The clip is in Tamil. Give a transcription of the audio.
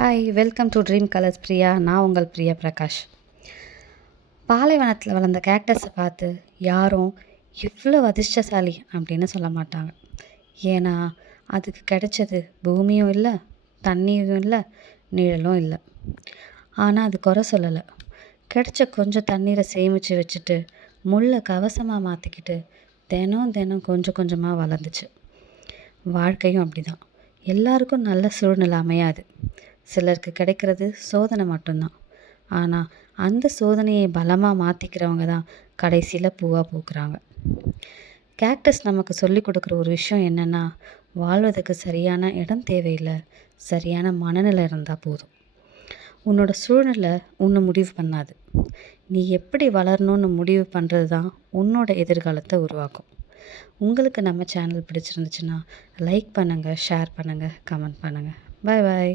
Hi, welcome to dream colours Priya. நான் உங்கள் பிரியா பிரகாஷ். பாலைவனத்தில் வளர்ந்த கேக்டஸை பார்த்து யாரும் இவ்வளோ அதிர்ஷ்டசாலி அப்படின்னு சொல்ல மாட்டாங்க. ஏன்னா அதுக்கு கிடைச்சது பூமியும் இல்லை, தண்ணியும் இல்லை, நிழலும் இல்லை. ஆனால் அது குறை சொல்லலை. கிடைச்ச கொஞ்சம் தண்ணீரை சேமித்து வச்சுட்டு முள்ளை கவசமாக மாற்றிக்கிட்டு தினம் தினம் கொஞ்சம் கொஞ்சமாக வளர்ந்துச்சு. வாழ்க்கையும் அப்படி தான். எல்லாருக்கும் நல்ல சூழ்நிலை அமையாது. சிலருக்கு கிடைக்கிறது சோதனை மட்டும்தான். ஆனால் அந்த சோதனையை பலமாக மாற்றிக்கிறவங்க தான் கடைசியில் பூவாக பூக்குறாங்க. கேக்டஸ் நமக்கு சொல்லி கொடுக்குற ஒரு விஷயம் என்னென்னா, வாழ்வதற்கு சரியான இடம் தேவையில்லை, சரியான மனநிலை இருந்தால் போதும். உன்னோட சூழ்நிலை உன்னை முடிவு பண்ணாது. நீ எப்படி வளரணும்னு முடிவு பண்ணுறது தான் உன்னோட எதிர்காலத்தை உருவாக்கும். உங்களுக்கு நம்ம சேனல் பிடிச்சிருந்துச்சுன்னா லைக் பண்ணுங்கள், ஷேர் பண்ணுங்கள், கமெண்ட் பண்ணுங்கள். பாய் பாய்.